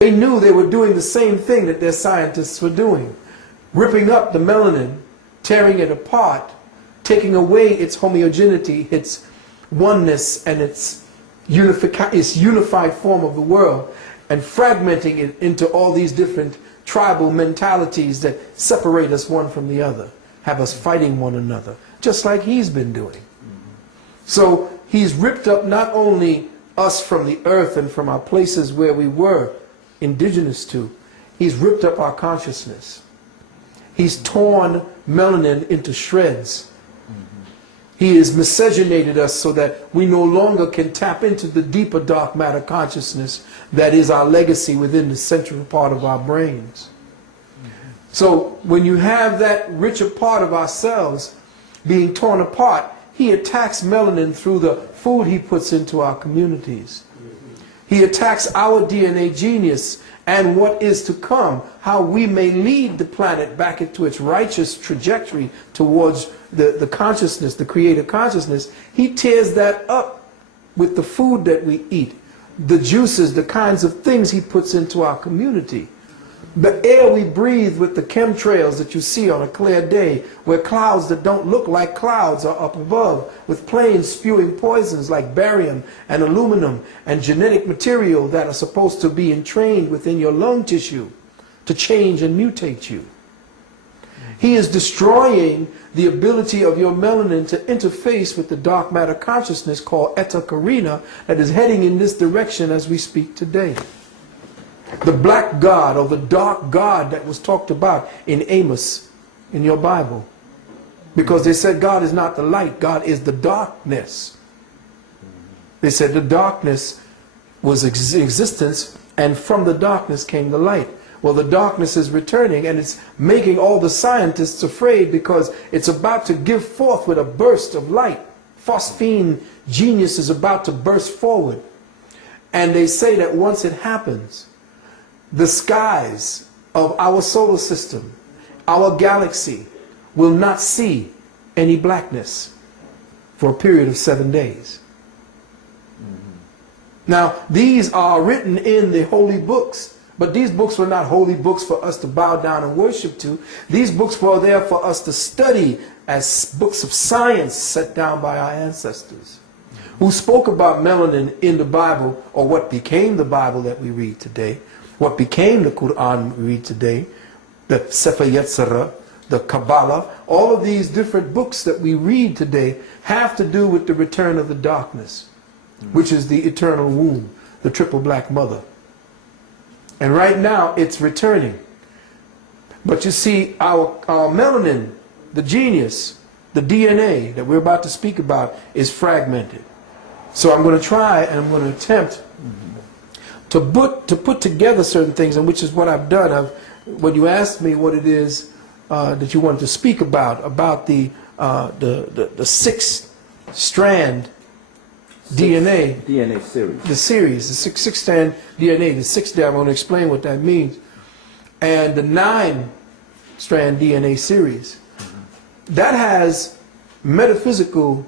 They knew they were doing the same thing that their scientists were doing, ripping up the melanin, tearing it apart, taking away its homogeneity, its oneness, and its unified form of the world, and fragmenting it into all these different tribal mentalities that separate us one from the other, have us fighting one another, just like he's been doing. So he's ripped up not only us from the earth and from our places where we were indigenous to, he's ripped up our consciousness. He's torn melanin into shreds. He has miscegenated us so that we no longer can tap into the deeper dark matter consciousness that is our legacy within the central part of our brains. So when you have that richer part of ourselves being torn apart, he attacks melanin through the food he puts into our communities. He attacks our DNA genius and what is to come, how we may lead the planet back into its righteous trajectory towards the consciousness, the creative consciousness. He tears that up with the food that we eat, the juices, the kinds of things he puts into our community. The air we breathe with the chemtrails that you see on a clear day, where clouds that don't look like clouds are up above, with planes spewing poisons like barium and aluminum and genetic material that are supposed to be entrained within your lung tissue to change and mutate you. He is destroying the ability of your melanin to interface with the dark matter consciousness called Eta Carina that is heading in this direction as we speak today. The black God or the dark God that was talked about in Amos in your Bible. Because they said God is not the light, God is the darkness. They said the darkness was existence, and from the darkness came the light. Well, the darkness is returning, and it's making all the scientists afraid because it's about to give forth with a burst of light. Phosphine genius is about to burst forward. And they say that once it happens, the skies of our solar system, our galaxy, will not see any blackness for a period of 7 days. Now, these are written in the holy books, but these books were not holy books for us to bow down and worship to. These books were there for us to study as books of science set down by our ancestors, who spoke about melanin in the Bible, or what became the Bible that we read today. What became the Quran we read today, the Sefer Yetzirah, the Kabbalah, all of these different books that we read today have to do with the return of the darkness, which is the eternal womb, the triple black mother. And right now it's returning. But you see, our melanin, the genius, the DNA that we're about to speak about is fragmented. So I'm going to try and I'm going to attempt to put together certain things, and which is what I've done. When you asked me what it is that you wanted to speak about the 6-strand DNA series, the series, the six-strand DNA, the 6 I'm going to explain what that means, and the 9-strand DNA series, that has metaphysical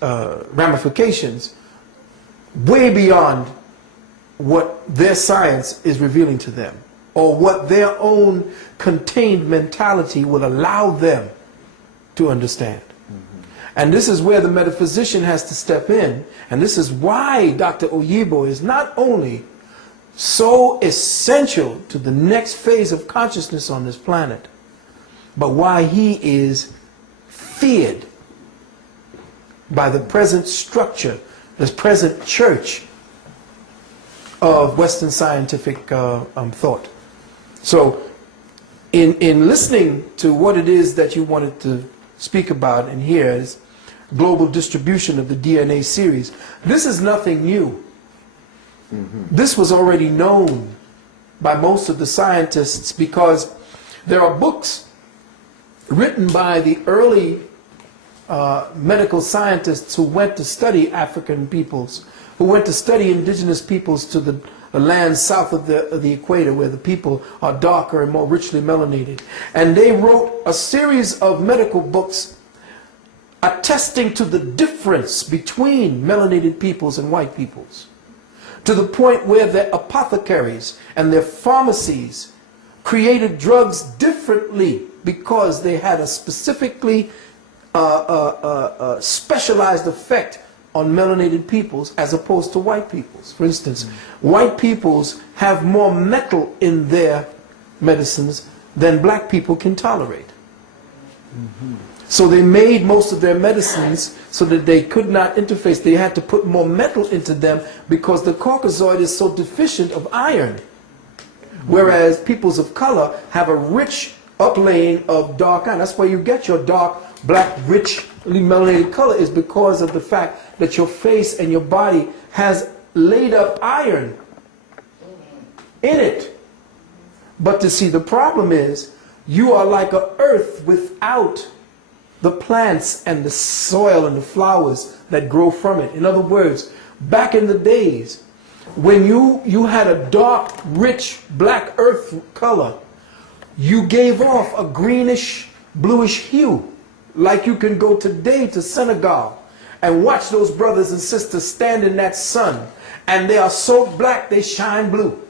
ramifications way beyond what their science is revealing to them, or what their own contained mentality will allow them to understand. And this is where the metaphysician has to step in, and this is why Dr. Oyibo is not only so essential to the next phase of consciousness on this planet, but why he is feared by the present structure, this present church of Western scientific thought. So in listening to what it is that you wanted to speak about and hear is global distribution of the DNA series, this is nothing new. This was already known by most of the scientists, because there are books written by the early medical scientists who went to study African peoples, who went to study indigenous peoples to the lands south of the equator, where the people are darker and more richly melanated. And they wrote a series of medical books attesting to the difference between melanated peoples and white peoples. to the point where their apothecaries and their pharmacies created drugs differently because they had a specifically specialized effect on melanated peoples as opposed to white peoples. For instance, white peoples have more metal in their medicines than black people can tolerate. So they made most of their medicines so that they could not interface. They had to put more metal into them because the Caucasoid is so deficient of iron. Whereas peoples of color have a rich uplaying of dark iron. That's why you get your dark, black, richly melanated color, is because of the fact that your face and your body has laid up iron in it. But to see, the problem is you are like a earth without the plants and the soil and the flowers that grow from it. In other words, back in the days when you had a dark, rich, black earth color, you gave off a greenish, bluish hue. Like you can go today to Senegal and watch those brothers and sisters stand in that sun, and they are so black they shine blue.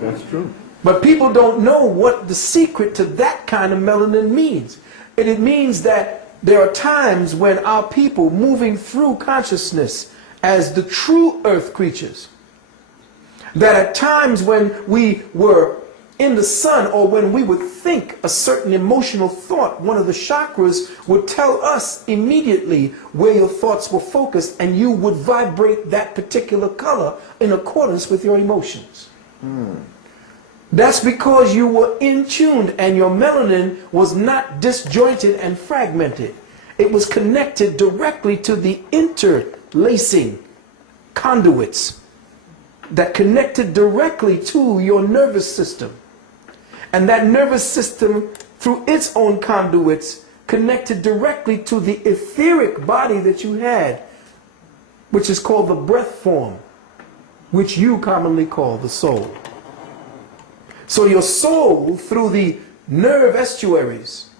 That's true. But people don't know what the secret to that kind of melanin means. And it means that there are times when our people, moving through consciousness as the true earth creatures, that at times when we were in the sun, or when we would think a certain emotional thought, one of the chakras would tell us immediately where your thoughts were focused, and you would vibrate that particular color in accordance with your emotions. That's because you were in tune and your melanin was not disjointed and fragmented. It was connected directly to the interlacing conduits that connected directly to your nervous system. And that nervous system, through its own conduits, connected directly to the etheric body that you had, which is called the breath form, which you commonly call the soul. So your soul, through the nerve estuaries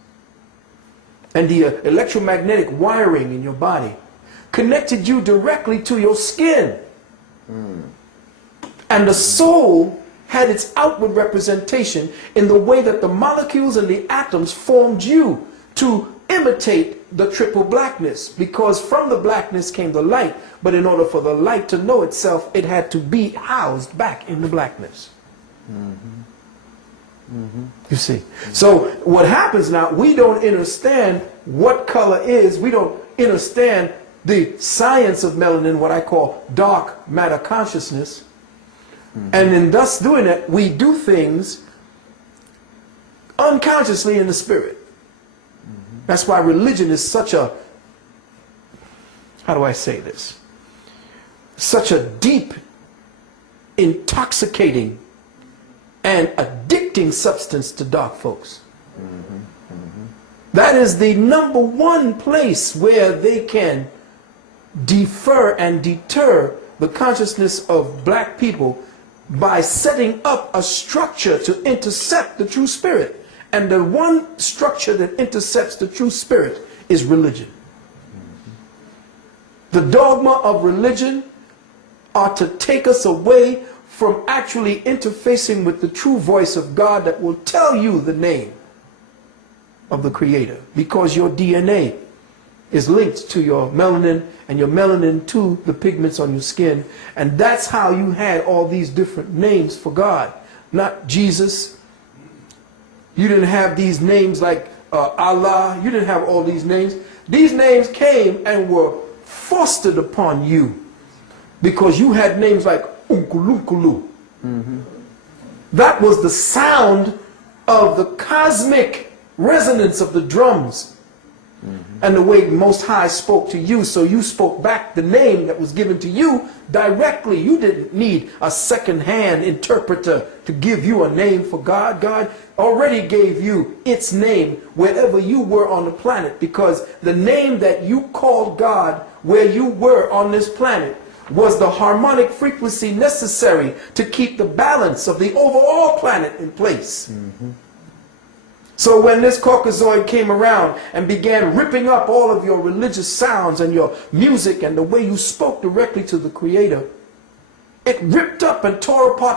and the electromagnetic wiring in your body, connected you directly to your skin. And the soul had its outward representation in the way that the molecules and the atoms formed you to imitate the triple blackness, because from the blackness came the light, but in order for the light to know itself, it had to be housed back in the blackness. You see. So what happens now, we don't understand what color is. We don't understand the science of melanin, what I call dark matter consciousness. And in thus doing it, we do things unconsciously in the spirit. That's why religion is such a, how do I say this? Such a deep, intoxicating, and addicting substance to dark folks. That is the number one place where they can defer and deter the consciousness of black people by setting up a structure to intercept the true spirit. And the one structure that intercepts the true spirit is religion. The dogma of religion are to take us away from actually interfacing with the true voice of God that will tell you the name of the Creator, because your DNA is linked to your melanin, and your melanin to the pigments on your skin. And that's how you had all these different names for God. Not Jesus. You didn't have these names like Allah. You didn't have all these names. These names came and were fostered upon you because you had names like Unkulunkulu. That was the sound of the cosmic resonance of the drums. And the way Most High spoke to you, so you spoke back the name that was given to you directly. You didn't need a second-hand interpreter to give you a name for God. God already gave you its name wherever you were on the planet, because the name that you called God where you were on this planet was the harmonic frequency necessary to keep the balance of the overall planet in place. So when this Caucasoid came around and began ripping up all of your religious sounds and your music and the way you spoke directly to the Creator, It ripped up and tore apart